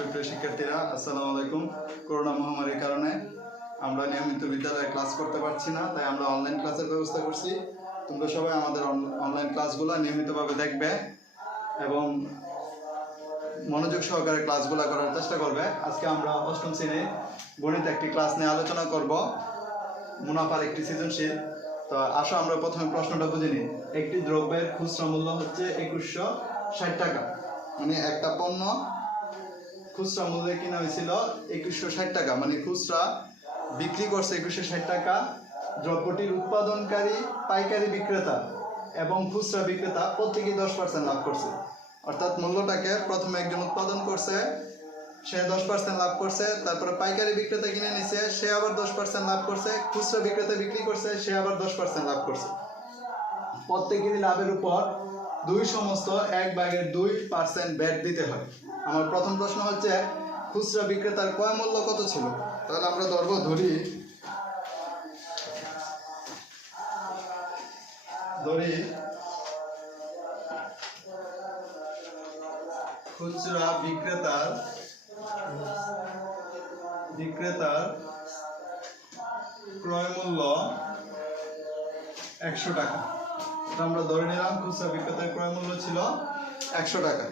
সুপ্রিয় শিক্ষার্থীরা, আসসালামু আলাইকুম। করোনা মহামারীর কারণে আমরা নিয়মিত বিদ্যালয়ে ক্লাস করতে পারছি না, তাই আমরা অনলাইন ক্লাসের ব্যবস্থা করছি। তোমরা সবাই আমাদের অনলাইন ক্লাসগুলো নিয়মিতভাবে দেখবে এবং মনোযোগ সহকারে ক্লাসগুলো করার চেষ্টা করবে। আজকে আমরা অষ্টম শ্রেণীর গণিত একটি ক্লাস নিয়ে আলোচনা করব, মুনাফার একটি সৃজনশীল। তো আসো আমরা প্রথমে প্রশ্নটা বুঝে নিই। একটি দ্রব্যের খুচরা মূল্য হচ্ছে 2160 টাকা, মানে একটা পণ্য খুচরা মূল্যে কিনা হয়েছিল 2160 টাকা, মানে খুচরা বিক্রি করছে 2160 টাকা। দ্রব্যটির উৎপাদনকারী, পাইকারি বিক্রেতা এবং খুচরা বিক্রেতা প্রত্যেকেই 10% লাভ করছে। অর্থাৎ মূল্যটাকে প্রথমে একজন উৎপাদন করছে, সে 10% লাভ করছে, তারপরে পাইকারি বিক্রেতা কিনে নিছে, সে আবার 10% লাভ করছে, খুচরা বিক্রেতা বিক্রি করছে, সে আবার 10% লাভ করছে। প্রত্যেকেরই লাভের উপর 1/2% ভ্যাট দিতে হয়। আমার প্রথম প্রশ্ন হচ্ছে, খুচরা বিক্রেতার ক্রয় মূল্য কত ছিল? তাহলে আমরা ধরি খুচরা বিক্রেতার ক্রয় মূল্য 100 টাকা। আমরা ধরে নিলাম খুচরা বিক্রেতার ক্রয় মূল্য ছিল 100 টাকা।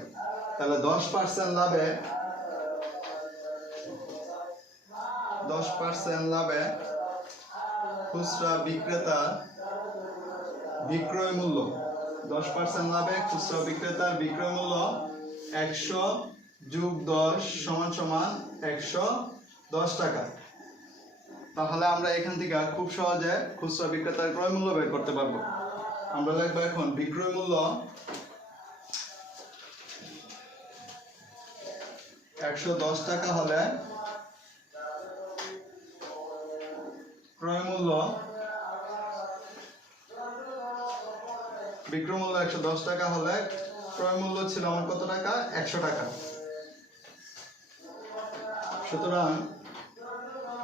তাহলে 10% লাভে খুচরা বিক্রেতার বিক্রয় মূল্য 10% লাভে খুচরা বিক্রেতার বিক্রয় মূল্য 100 যোগ 10 সমান 110 টাকা। তাহলে আমরা এখান থেকে খুব সহজে খুচরা বিক্রেতার ক্রয় মূল্য বের করতে পারবো। আমরা লিখবো এখন বিক্রয় মূল্য 110 টাকা হলে ক্রয় মূল্য, বিক্রয় মূল্য 110 টাকা হলে ক্রয় মূল্য ছিল আমার কত টাকা? 100 টাকা। সুতরাং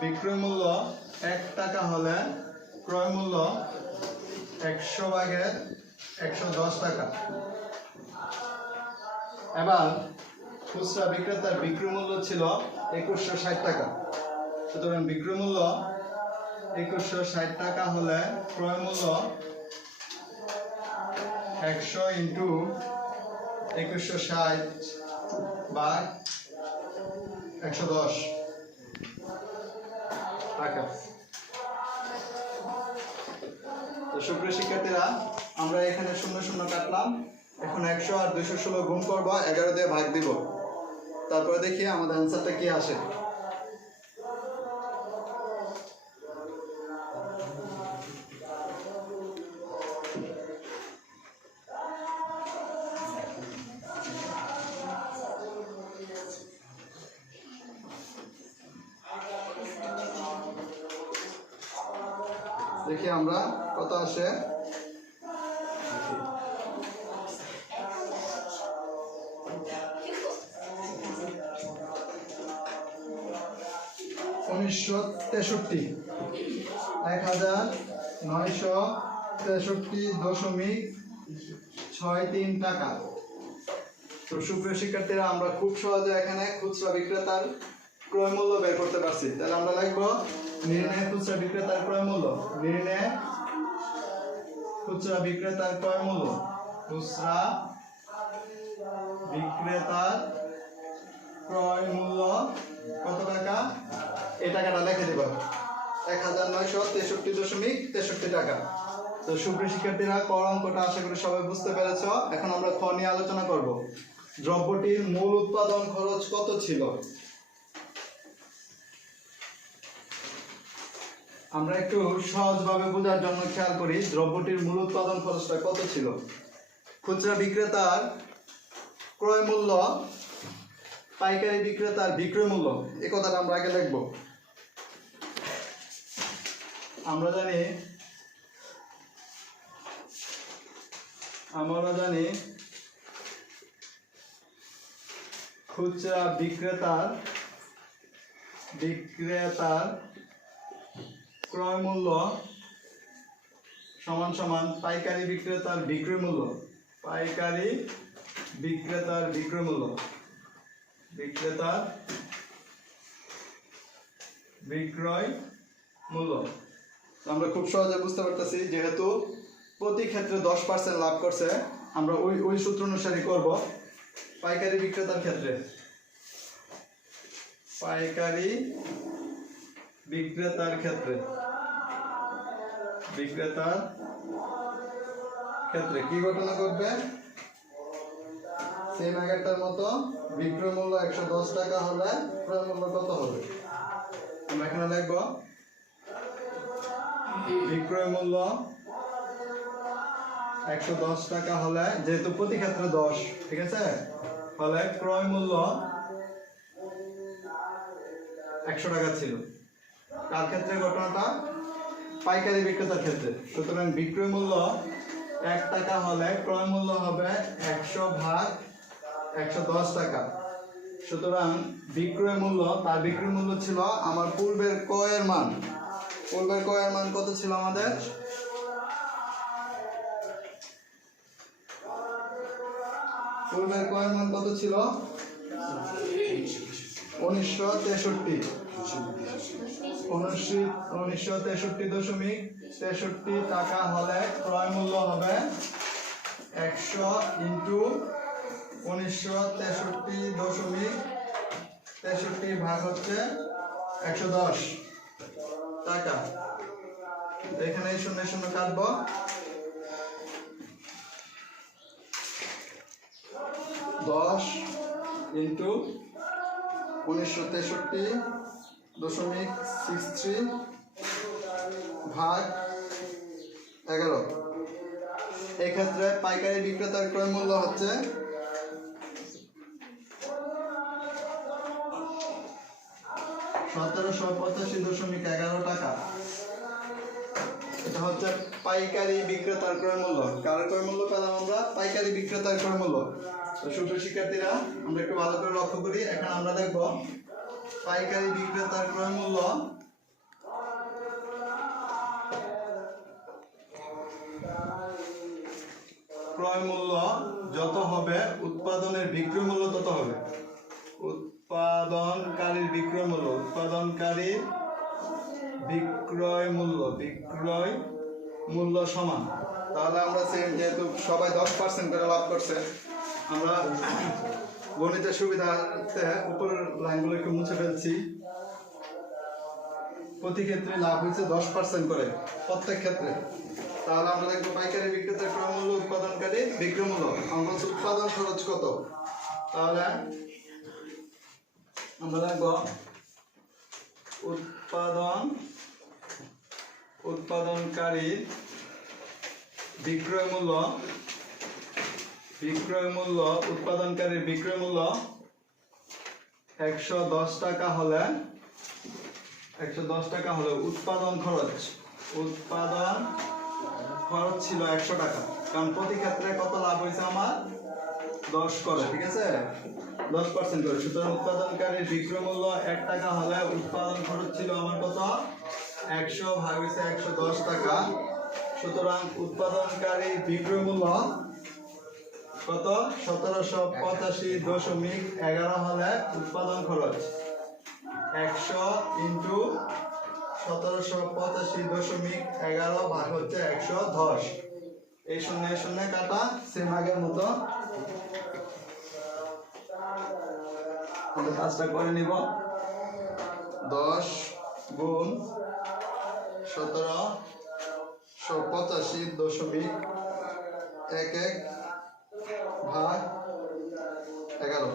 বিক্রয় মূল্য 1 টাকা হলে ক্রয় মূল্য 100/110 টাকা। এবার খুচরা বিক্রেতার বিক্রয় মূল্য ছিল 2160 টাকা। সুতরাং বিক্রয় মূল্য 2160 টাকা হলে ক্রয় মূল্য 100 × 2160/110 টাকা। তো সুপ্রিয় শিক্ষার্থীরা, আমরা এখানে 0 কাটলাম। এখন 100 আর 216 গুণ করব, 11 দিয়ে ভাগ দিব, তারপরে দেখি আমাদের অ্যান্সারটা কি আসে। দেখি আমরা কত আসে। 1963 1963.63 টাকা। তো সুপ্রিয় শিক্ষার্থীরা, আমরা খুব সহজে এখানে খুচরা বিক্রেতার ক্রয় মূল্য বের করতে পারছি। তাহলে আমরা লিখবো নির্ণয় খুচরা বিক্রেতার ক্রয় মূল্য। নির্ণয় খুচরা বিক্রেতার ক্রয় মূল্য। খুচরা বিক্রেতার ক্রয় মূল্য কত টাকা? এই টাকাটা লিখে দেব, 1963.63 টাকা। তো সুপ্রিয় শিক্ষার্থীরা, ক অঙ্কটা আশা করি সবাই বুঝতে পেরেছো। এখন আমরা খ নিয়ে আলোচনা করব। দ্রব্যটির মূল উৎপাদন খরচ কত ছিল? আমরা একটু সহজভাবে বোঝার জন্য খেয়াল করি, দ্রব্যটির মূল উৎপাদন খরচটা কত ছিল। খুচরা বিক্রেতার ক্রয় মূল্য, পাইকারি বিক্রেতার বিক্রয় মূল্য, এই কথাটা আমরা আগে লিখব। আমরা জানি খুচরা বিক্রেতার ক্রয় মূল্য সমান সমান পাইকারি বিক্রেতার বিক্রয় মূল্য। পাইকারি বিক্রেতার বিক্রয় মূল্য বিক্রেতার বিক্রয় মূল্য। আমরা খুব সহজে বুঝতে পারতেছি, যেহেতু প্রতি ক্ষেত্রে 10% লাভ করছে, আমরা ওই সূত্র অনুসারে করব। পাইকারি বিক্রেতার ক্ষেত্রে, পাইকারি বিক্রেতার ক্ষেত্রে কি ঘটনা ঘটবে? সেম আগেরটার মতো, বিক্রয় মূল্য 110 টাকা হলে ক্রয় মূল্য কত হবে? আমরা এখানে লিখব বিক্রয় মূল্য 110 টাকা হলে, যেহেতু প্রতি ক্ষেত্রে 10, ঠিক আছে, হলে ক্রয় মূল্য 100 টাকা ছিল। কার ক্ষেত্রে ঘটনাটা? পাইকারি বিক্রেতার ক্ষেত্রে। সুতরাং বিক্রয় মূল্য 1 টাকা হলে ক্রয় মূল্য হবে 100 ভাগ 110 টাকা। সুতরাং বিক্রয় মূল্য, তার বিক্রয় মূল্য ছিল আমার পূর্বের ক্রয়ের মান। পূর্বের ক্রয়ের মান কত ছিল আমাদের? পূর্বের ক্রয়ের মান কত ছিল? 1963.63 টাকা হলে ক্রয় মূল্য হবে 100 ইন্টু 1963.63 ভাগ হচ্ছে 110 টাকা। এখানে 0 0 কাটবো, 10 ইন্টু 1963.63 ভাগ 11। এক্ষেত্রে পাইকারি বিক্রেতার ক্রয় মূল্য হচ্ছে 1785.11 টাকা। এটা হচ্ছে পাইকারি বিক্রেতার ক্রয় মূল্য। কার ক্রয় মূল্য পেলাম আমরা? পাইকারি বিক্রেতার ক্রয় মূল্য। তো সুপ্রিয় শিক্ষার্থীরা, আমরা একটু ভালো করে লক্ষ্য করি। এখন আমরা দেখব পাইকারি বিক্রেতার ক্রয় মূল্য যত হবে, উৎপাদনের বিক্রয় মূল্য তত হবে। উৎপাদনকারীর বিক্রয় মূল্য সমান। তাহলে আমরা সেম, যেহেতু সবাই 10% করে লাভ করছে, আমরা গণিতের সুবিধার্থে উপরের লাইনগুলো একটু মুছে ফেলছি। প্রতি ক্ষেত্রে লাভ হয়েছে 10% করে, প্রত্যেক ক্ষেত্রে। তাহলে আমরা দেখবো পাইকারি বিক্রেতার ক্রয় মূল্য, উৎপাদনকারী বিক্রয় মূল্য। আমরা উৎপাদন খরচ কত? তাহলে আমরা দেখবো উৎপাদনকারীর বিক্রয় মূল্য, উৎপাদনকারীর বিক্রয় মূল্য 110 টাকা হলে উৎপাদন খরচ ছিল 100 টাকা। কারণ প্রতি ক্ষেত্রে কত লাভ হয়েছে আমার? 10 করে, ঠিক আছে, 10% করে। সুতরাং উৎপাদনকারীর বিক্রয় মূল্য 1 টাকা হলে উৎপাদন খরচ ছিল আমার কত? 100 ভাগ হয়েছে 110 টাকা। সুতরাং উৎপাদনকারীর বিক্রয় মূল্য কত? 1785.11 হলে উৎপাদন খরচ 100 ইন্টু 1785.11 ভাগ হচ্ছে 110। এই 0 0 কাটা, সেম আগের মতো আমরা কাজটা করে নিব। 10 গুণ 1785.11 ভাগ 11।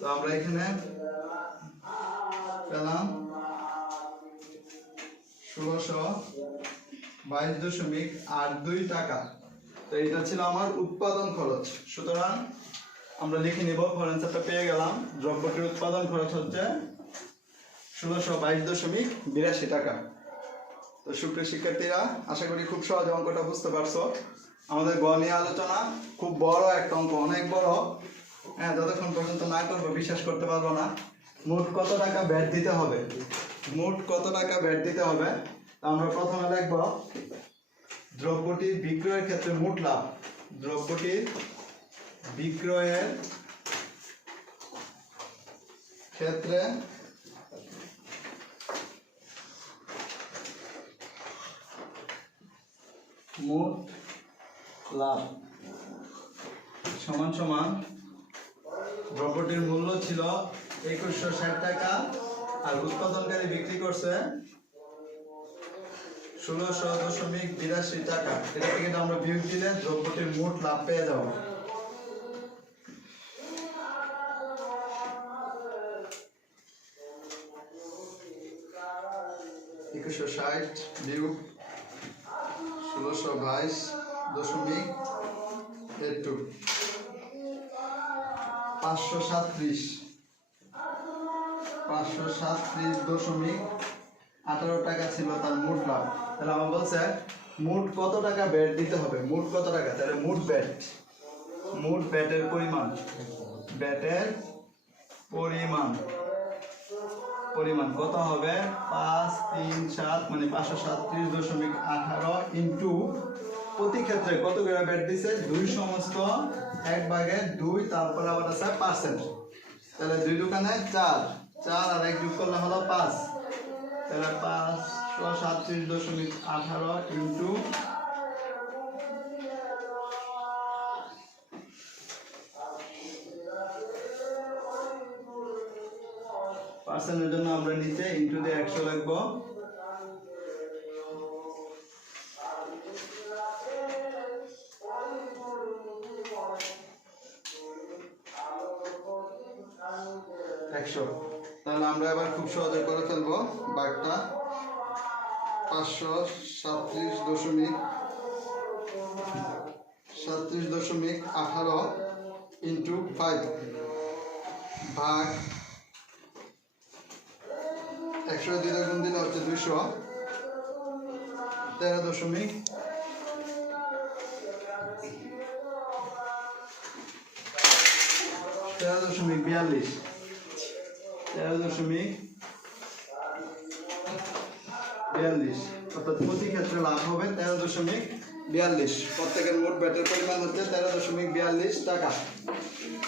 তো আমরা এখানে পেলাম 1622.82 টাকা। তো এটা ছিল আমার উৎপাদন খরচ। সুতরাং আমরা লিখে নিব, ফরেন্সারটা পেয়ে গেলাম। দ্রব্যটির উৎপাদন খরচ হচ্ছে 1622.82 টাকা। তো সুপ্রিয় শিক্ষার্থীরা, আশা করি খুব সহজে অঙ্কটা বুঝতে পারছো। আমাদের গ নিয়ে আলোচনা খুব বড় একটা অঙ্ক, অনেক বড়। হ্যাঁ, যতক্ষণ পর্যন্ত না করবো বিশ্বাস করতে পারবো না। মোট কত টাকা ব্যাট দিতে হবে? আমরা প্রথমে দেখব দ্রব্যটির বিক্রয়ের ক্ষেত্রে মোট লাভ। দ্রব্যটির বিক্রয়ের ক্ষেত্রে মোট লাভ সমান সমান দ্রব্যটির মূল্য ছিল 2160 টাকা আর উৎপাদনকারী বিক্রি করছে 1600.82 টাকা। এটা থেকে আমরা বিয়োগ দিলে দ্রব্যটির মোট লাভ পেয়ে যাব। একুশশো বিয়োগ 1622.82 537.18 টাকা ছিল তার মোট লাভ। তাহলে আমার বলছে মোট কত টাকা ব্যাট দিতে হবে, মোট কত টাকা, তাহলে মোট ব্যাটের পরিমাণ কত হবে 537 মানে 537.18 ইন্টু প্রতি ক্ষেত্রে কত করে ব্যাট দিছে 2 সমস্ত 1/2 তারপর আবার আছে পার্সেন্ট। তাহলে 2 দোকানে 4 আর 1 যোগ করলে হলো 5, তাহলে 537.18 ইন্টু পার্সেন্টের জন্য আমরা নিচে ইন্টু দিয়ে 100 লিখবো। তাহলে আমরা এবার খুব সহজে করে ফেলবো বাঘটা 537.18 ইন্টু 5 ভাগ 100 দিয়ে গুণ দিলে হচ্ছে 200, 13.42 অর্থাৎ প্রতি ক্ষেত্রে লাভ হবে 13.42। প্রত্যেকের মোট ব্যাটের পরিমাণ হচ্ছে 13.42 টাকা।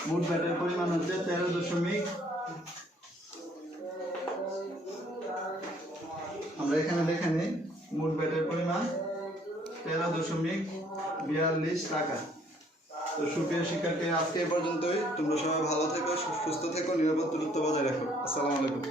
মোট ব্যাটের পরিমাণ হচ্ছে 13. আমরা এখানে দেখে নিই মোট ব্যাটের পরিমাণ 13.42 টাকা। তো সুপ্রিয় শিক্ষার্থী, আজকে এই পর্যন্তই। তোমরা সবাই ভালো থেকো, সুস্থ থেকো, নিরাপদ দূরত্ব বজায় রাখো। আসসালামু আলাইকুম।